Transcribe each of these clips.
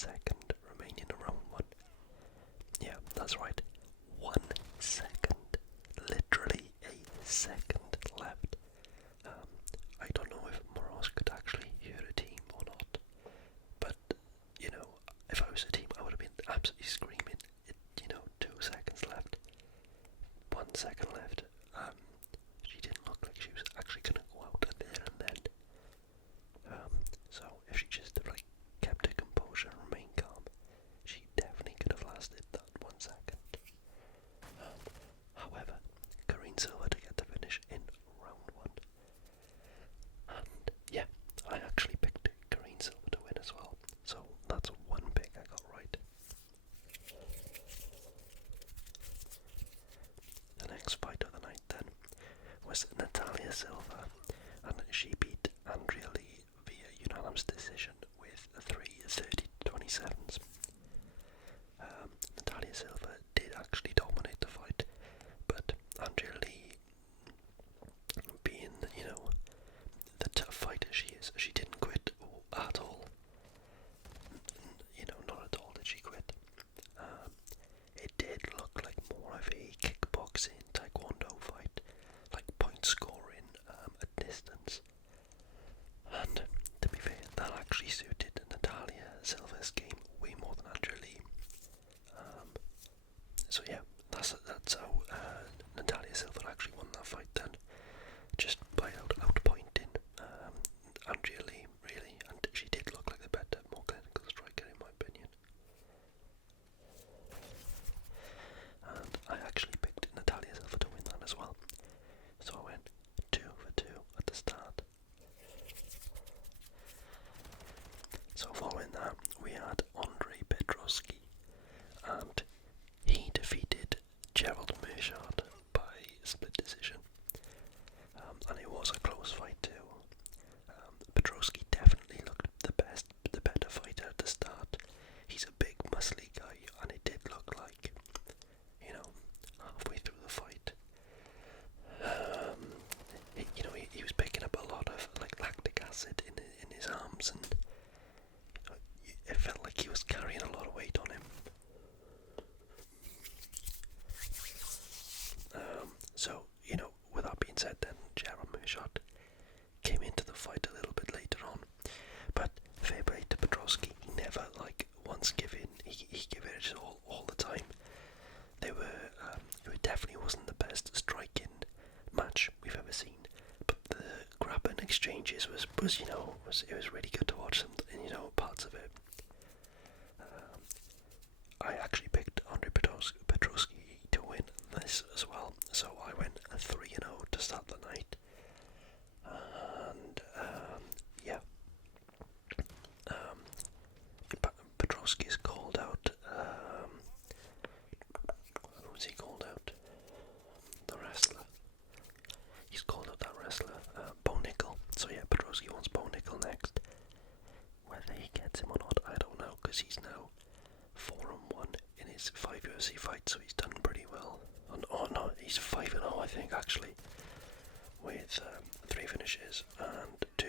second remaining in round 1. Yeah, that's right. 1 second. Literally a second left. I don't know if Moros could actually hear a team or not, but, if I was a team, I would have been absolutely screaming. 2 seconds left. 1 second left. She didn't look like she was actually going to go out there and then. So if she just kept her composure and remained calm, she definitely could have lasted that 1 second. However, Karine Silva to get the finish in round 1. And yeah, I actually picked Karine Silva to win as well. So that's one pick I got right. The next fight of the night then was Natalia Silva, and she beat Andrea Lee via unanimous decision with 3:30-27s. Natalia Silva did actually dominate the fight, but Andrea Lee, being, the tough fighter she is, she didn't quit at all. Not at all did she quit. It did look like more of a kickboxing taekwondo fight, like point scoring at distance. And to be fair, that actually suited Natalia Silva's game way more than Andrea Lee. So yeah, that's how Natalia Silva actually won that fight then, just by outpointing Andrea Lee, really, and she did look like the better, more clinical striker in my opinion. And I actually picked Natalia Silva to win that as well, so I went 2 for 2 at the start. So following that, we had Andrei Petrovsky, and he defeated Gerald Meerschaert by split decision. And it was a close fight too. Petrovsky definitely looked the better fighter at the start. He's a big, muscly guy, and it did look like, halfway through the fight, he was picking up a lot of lactic acid in his arms, and it felt like he was carrying a lot of weight on him. So, with that being said, then Gerald Meerschaert came into the fight a little bit later on, but fair play to Petrovsky, he never once gave in. He gave it all the time. It definitely wasn't the best striking match we've ever seen, but the grabbing exchanges was really good to watch some, parts of it. I actually picked Andrei Petrovsky to win this as well, so I went 3-0 to start the night. And Petrovsky's called out. Who's he called out? The wrestler. He's called out that wrestler, Bo Nickel. So yeah, Petrovsky wants Bo Nickel next. Whether he gets him or not, I don't know, because he's now 4-1 in his 5 UFC fights, so he's done pretty well. No, he's 5-0 I think actually, with 3 finishes and 2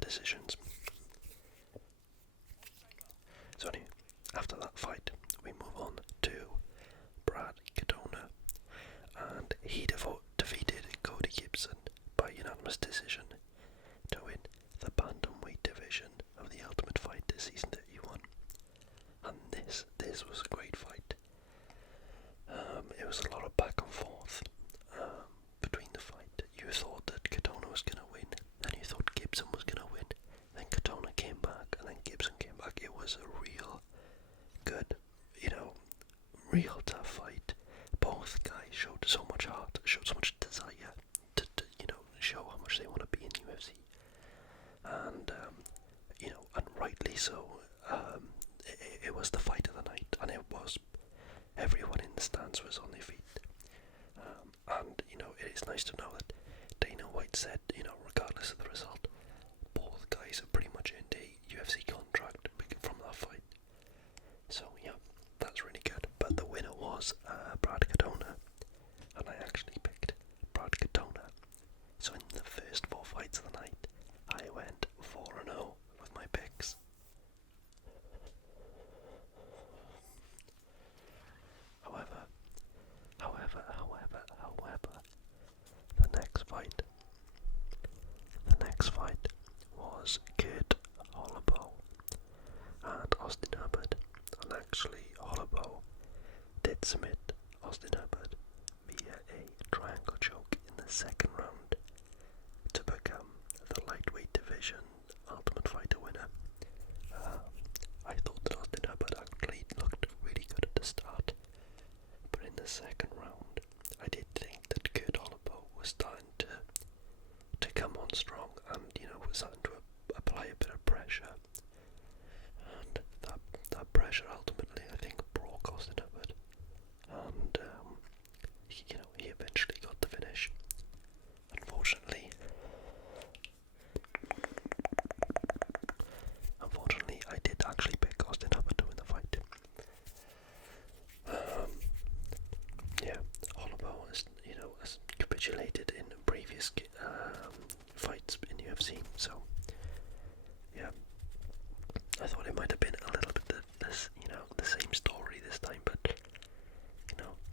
decisions. So anyway, after that fight, we move on to Brad Katona, and he defeated Cody Gibson by unanimous decision to win the bantamweight division of the Ultimate Fighter Season 31. And this was a great fight. It was a lot of back and forth between the fight. You thought that Katona was going to win, then you thought Gibson was going to win, then Katona came back, and then Gibson came back. It was a real good, real tough fight. Both guys showed so much heart, showed so much desire to show how much they want to be in UFC. And, and rightly so. It was the fight of the night, and it was everyone in the stands was on their feet. And it is nice to know that Dana White said, regardless of the result, both guys have pretty much earned a UFC contract from that fight. So yeah, that's really good. But the winner was Brad Katona, and I actually picked Brad Katona. So in the first 4 fights of the night, I went 4-0 with my picks. Kurt Holloway and Austin Hubbard, and actually Holloway did submit Austin Hubbard via a triangle choke in the second round to become the lightweight division Ultimate Fighter winner. I thought that Austin Hubbard actually looked really good at the start, but in the second round I did think that Kurt Holloway was starting to come on strong, and was starting to apply a bit of pressure, and that pressure ultimately I think broke Austin Hubbard, and he eventually got the finish. Unfortunately, I did actually pick Austin Hubbard to win the fight. Holloway has capitulated in previous fights in UFC, so I thought it might have been a little bit the same story this time, but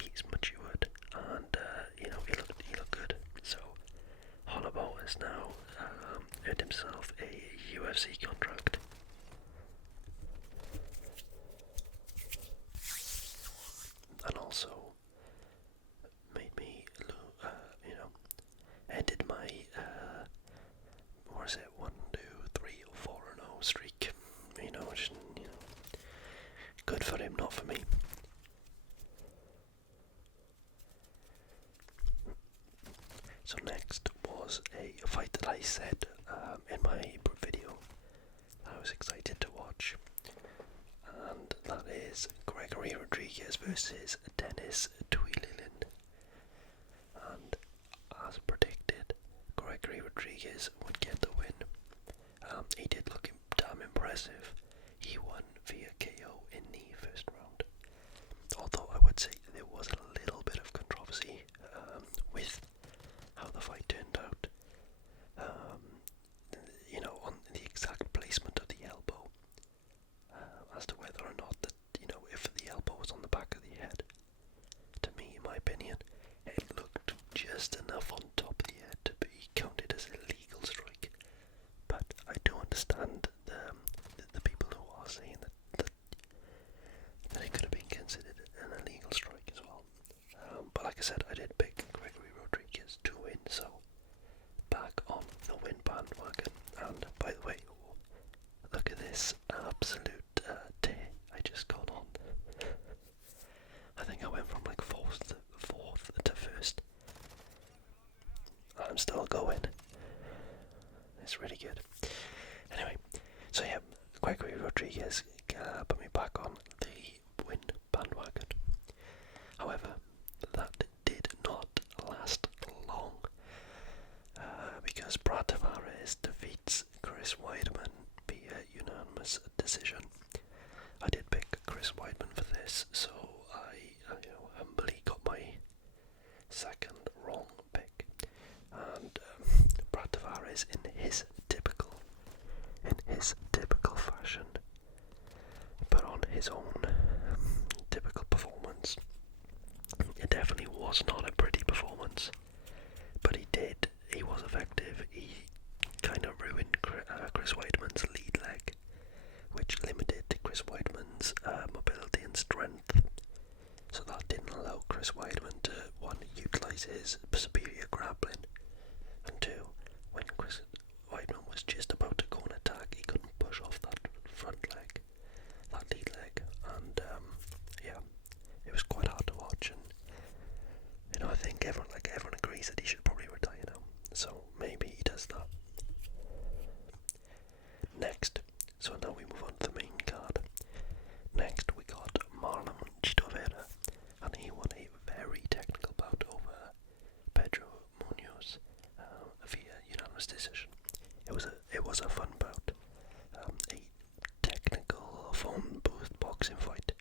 he's matured, and he looked good. So Holloway has now earned himself a UFC contract. And also made me, ended my, 1, 2, 3, or 4 and 0 streak. Good for him, not for me. So next was a fight that I said in my video I was excited to watch, and that is Gregory Rodriguez versus Dennis Tuilin. And as predicted, Gregory Rodriguez would get the win. He did look damn impressive. He won via KO in the first round. Although I would say there was a little bit of controversy with how the fight turned out. On the exact placement of the elbow, as to whether or not that, if the elbow was on the back of the head. To me, in my opinion, it looked just enough on top of the head to be counted as a legal strike. But I do understand the people who are saying that it could have been considered an illegal strike as well. But like I said, I did pick Gregory Rodriguez to win, so back on the win bandwagon. And by the way, look at this absolute tear I just got on. I think I went from like fourth to first. I'm still going. It's really good. Anyway, so Gregory Rodriguez put me back on the win bandwagon. However, that did not last long, because Brad Tavares defeats Chris Weidman via unanimous decision. I did pick Chris Weidman for this, so I humbly got my second wrong pick. And Brad Tavares, in his typical fashion, put on his own typical performance. It definitely was not a pretty performance, but he was effective. He kind of ruined Chris Weidman's lead leg, which limited Chris Weidman's mobility and strength, so that didn't allow Chris Weidman to, one, utilise his superior grappling, and two, when Chris Weidman was just about to go on attack, he couldn't push off that front leg, that lead leg, and it was quite hard to watch. And I think everyone agrees that he should probably retire now, so maybe he does that. Next, so now we move on to the main card. Next we got Marlon Chito Vera, and he won a very technical bout over Pedro Munoz via unanimous decision. It was a fun bout, a technical phone booth boxing fight.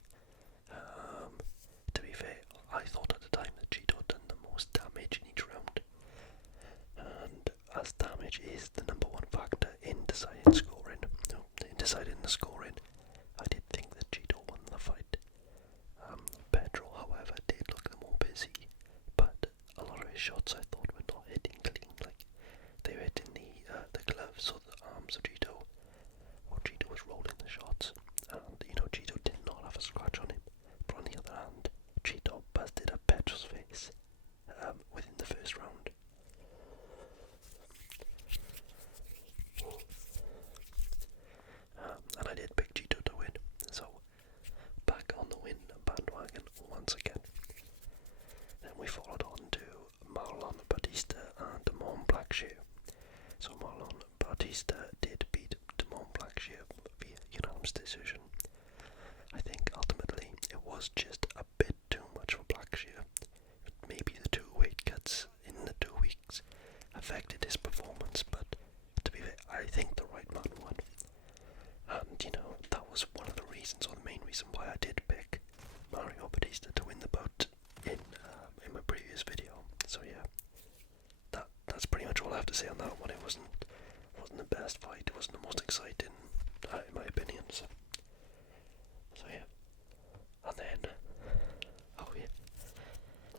To be fair, I thought at the time that Chito had done the most damage in each round, and as damage is the number one factor in deciding scoring, unanimous decision. I think ultimately it was just a bit too much for Blackshear. Maybe the 2 weight cuts in the 2 weeks affected his performance, but to be fair, I think the right man won. And, that was one of the reasons, or the main reason why I did pick Mario Batista to win the bout in my previous video. So yeah, that's pretty much all I have to say on that one. It wasn't the best fight. It wasn't the most exciting, in my opinion. So yeah, and then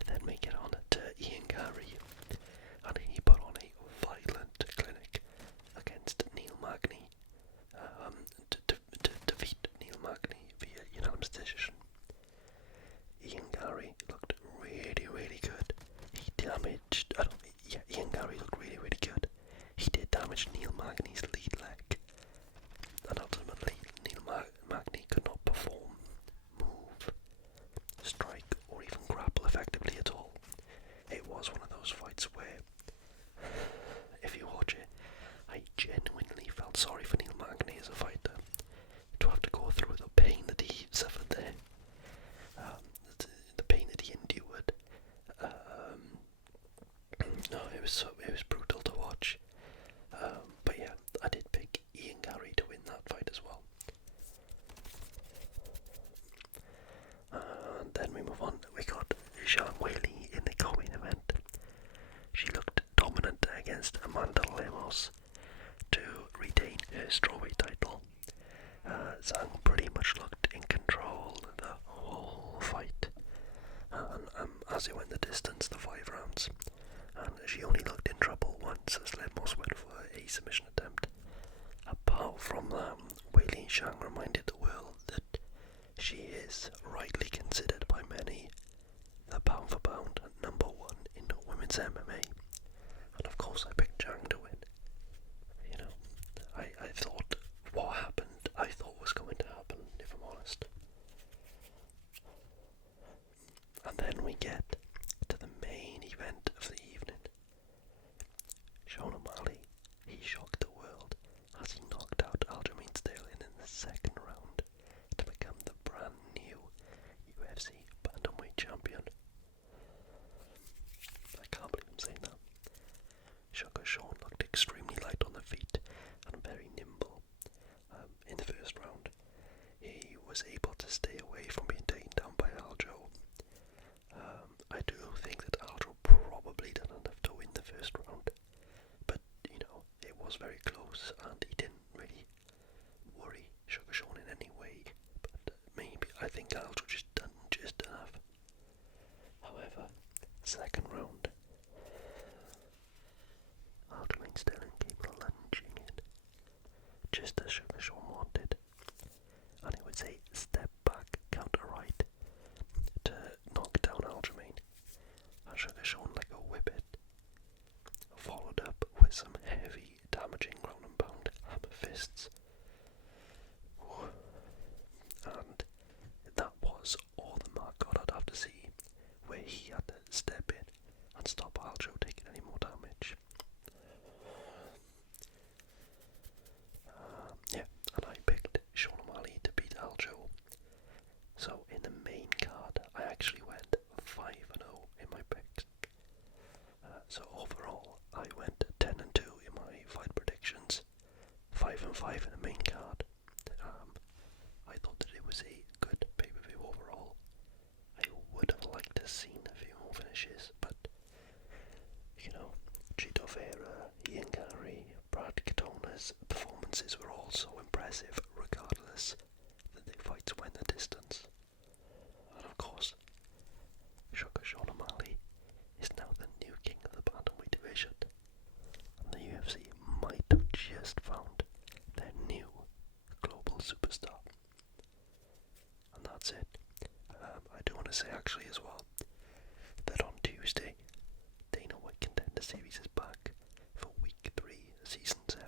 then we get on to Ian Gary, and he put on a violent clinic against Neil Magny, to defeat Neil Magny via unanimous decision. Ian Gary looked really, really good. Ian Gary looked really, really good. He did damage Neil Magny's lead leg, and ultimately Neil Magny could not perform, move, strike, or even grapple effectively at all. It was one of those fights where, if you watch it, I genuinely felt sorry for Neil Magny as a fighter, to have to go through the pain that he suffered there, the pain that he endured. No, it was brutal to watch. But yeah, I did pick Ian Gary to win that fight as well. And then we move on. We got Zhang Weili in the co-main event. She looked dominant against Amanda Lemos to retain her strawweight title. Zhang pretty much looked in control the whole fight, and as it went the distance, the 5 rounds, and she only looked in trouble once as Lemos went for a submission attempt. Apart from that, Weili Zhang reminded the world that she is rightly considered by many the pound for pound number 1 in women's MMA, and of course I picked Zhang to win. I thought what happened, I thought was going to happen, if I'm honest. And then we get to the main event of the evening. Sean O'Malley, he shocked the world as he knocked out Aljamain Sterling in the 2nd round to become the brand new UFC bantamweight champion. I can't believe I'm saying that. Sugar Sean looked extremely light on the feet and very nimble. In the 1st round, he was able to stay away from being taken down by Aljo. I do think that Aljo probably done enough to win the 1st round, but it was very close and he didn't really worry Sugar Sean in any way. But maybe I think Aljo just done just enough. However, 2nd round, Aljamain Sterling came lunging in, just as Sugar Sean wanted, and it was a step back counter right to knock down Aljamain, and Sugar Sean like a whippet, followed up with some heavy damaging ground and pound hammer fists. And that was all the Mark Goddard had to see, where he had to step in and stop Aljo taking any more damage. And I picked Sean O'Malley to beat Aljo. So in the main card, I actually went 5-0 in my picks. So overall, I went 10-2 in my fight predictions, 5-5 in the main card. I thought that it was a good pay-per-view overall. I would have liked to have seen a few more finishes, but Chito Vera, Ian Gary, Brad Katona's performances were all so impressive regardless that the fights went the distance. And of course, Sugar Sean O'Malley is now the new king of the bantamweight division, and the UFC might have just found their new global superstar. And that's it. I do want to say actually as well that on Tuesday, Dana White Contender Series is back for week 3, season 7.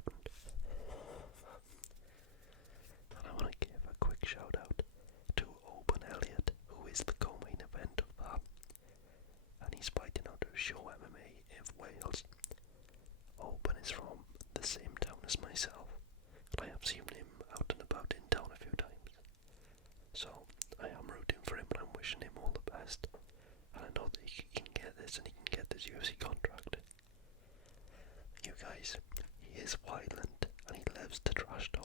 wishing him all the best. And I know that he can get this and he can get this UFC contract. You guys, he is violent and he loves to trash talk.